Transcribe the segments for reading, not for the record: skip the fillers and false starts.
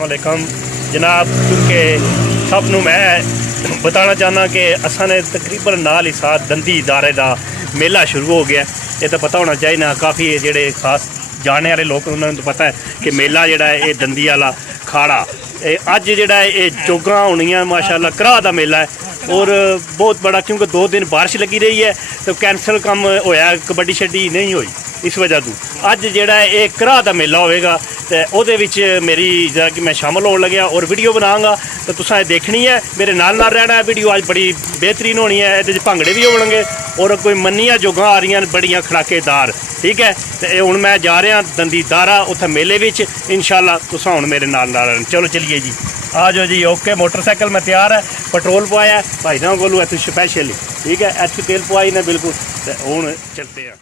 अस्सलाम वालेकुम जनाब। क्योंकि सब नूं मैं बताना चाहना कि असां ने तकरीबन नाल ही साथ दंदी दारे का मेला शुरू हो गया। ये तो पता होना चाहिए ना, काफ़ी जेडे खास जाने वाले लोग उन्होंने तो पता है कि मेला जोड़ा है ये दंदी वाला खाड़ा अज जोड़ा है ये चोगां होनियां माशाल्लाह घरा का मेला है और बहुत बड़ा, क्योंकि 2 दिन बारिश लगी रही है तो कैंसल कम होया, कबड्डी शड्डी नहीं हुई इस वजह तो अज जोड़ा है ये घरा का मेला होएगा। तो ਉਹਦੇ ਵਿੱਚ मेरी जरा कि मैं शामिल होने लग्या और वीडियो बनाऊंगा तो तुसें देखनी है, मेरे नाल नाल रहना है। वीडियो अज बड़ी बेहतरीन होनी है, ये भंगड़े भी होणगे और कोई मन्नियां जोगां आ रही बड़ियां खड़ाकेदार, ठीक है। तो हुण मैं जा रहा दंदी दारा उत्थे मेले विच, इंशाअल्लाह तुसां हुण मेरे नाल नाल चलो चलिए जी, आ जाओ जी। ओके, मोटरसाइकिल मैं तैयार है, पेट्रोल पवाया भाई साहब कोलों इत्थे स्पैशल, ठीक है, इत्थे तेल पवाई ने बिल्कुल। तो हुण चलते हैं।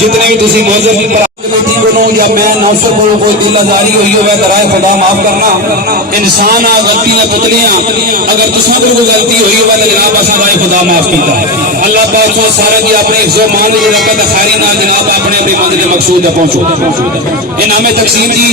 जितने भी तुसी मौजूद कमेटी को या मैं नौसर को कोई दिल आजारी हुई हो दराए खुदा माफ करना इंसान आ गलतियां पुतलियां अगर तुसा को कोई गलती हुई हो तो जनाब असा राय खुदा माफ किया अल्लाह पाक तो सारे की अपने हिफ्ज़ो मान की रकत खैरी ना जनाब अपने अपनी मंजिल मकसूद पहुंचो इनामे तकसीम जी